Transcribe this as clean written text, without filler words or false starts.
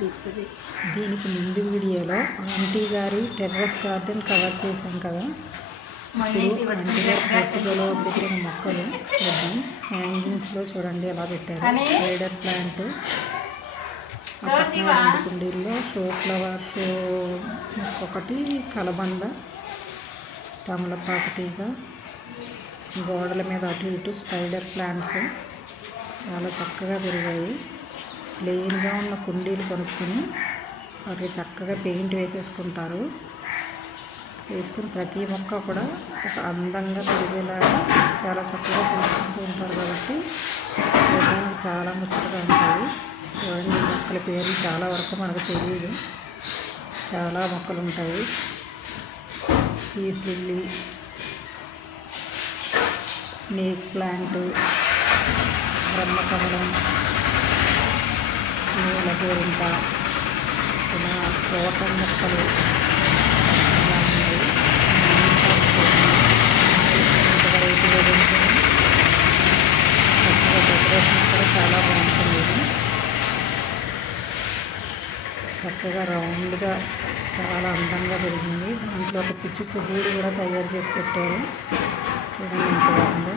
కనిపిస్తుంది. దీనికి ముందు వీడియోలో ఆంటీ గారి టెర్రస్ గార్డెన్ కవర్ చేశాం కదా. ఇప్పుడు ఆంటీ గారు పూర్తిగా పెట్టిన మొక్కలు చూద్దాం. హ్యాంగింగ్స్లో చూడండి ఎలా పెట్టారు. స్పైడర్ ప్లాంట్, ఆ పక్కన 2 కుండీల్లో షో ఫ్లవర్, షో ఒకటి, కలబంద, తమలపాకు తీగ, గోడల మీద అటు ఇటు స్పైడర్ ప్లాంట్స్ చాలా చక్కగా పెరిగాయి. ప్లెయిన్గా ఉన్న కుండీలు కొనుక్కొని వాటికి చక్కగా పెయింట్ వేసేసుకుంటారు. వేసుకుని ప్రతి మొక్క కూడా ఒక అందంగా పెరిగేలాగా చాలా చక్కగా పెంచుకుంటూ ఉంటారు. కాబట్టి చూడడానికి చాలా ముచ్చటగా ఉంటాయి. చూడండి, ఈ మొక్కల పేర్లు చాలా వరకు మనకు తెలియదు. చాలా మొక్కలు ఉంటాయి. పీస్ లిల్లీ, స్నేక్ ప్లాంట్, బ్రహ్మకమలం, నీల గోరింట, ఇలా తోట మొక్కలు ఇలా ఉన్నాయి. వెరైటీగా పెంచుకొని చక్కగా డెకరేషన్ కూడా చాలా బాగుంటుంది. చక్కగా రౌండ్గా చాలా అందంగా పెరిగింది. దాంట్లో ఒక పిచ్చి పువ్వులు కూడా తయారు చేసి పెట్టారు. చూడండి ఎంత బాగుందో.